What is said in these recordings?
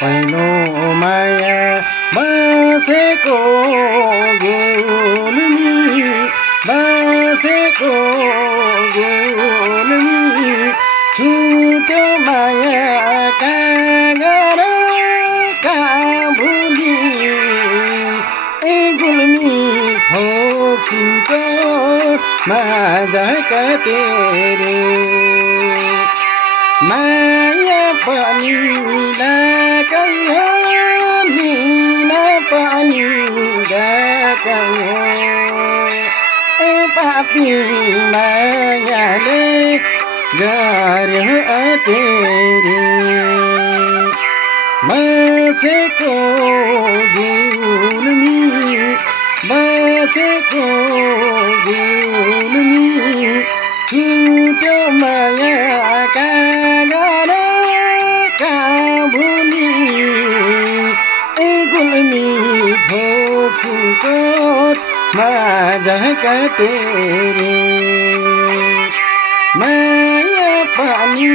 पहिलो माया बसेको गुल्मी बसेको गुल्मी छुट्यो माया काँगर कहाँ भुली ए गुल्मी फोक्सिन्छ माझा काटेर माया पनि लाकै हो लिन पनि गएकै हो ए पापी मायाले गर्यो अतेरी बसेको गुल्मी बसेको गुल्मी छुट्यो माया काँगर कहाँ भुली ए गुल्मी फोक्सिन्छ माझा काटेर माया पनि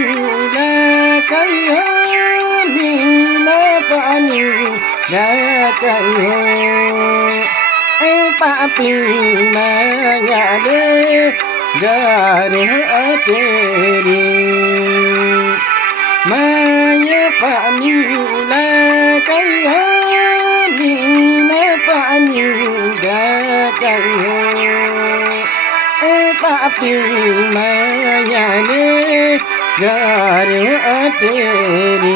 लाकै हो लिन पनि गएकै हो ए पापी मायाले गर्यो अतेरी माया पनि लाकै हो लिन पनि गएकै हो ए पापी मायाले गर्यो अतेरी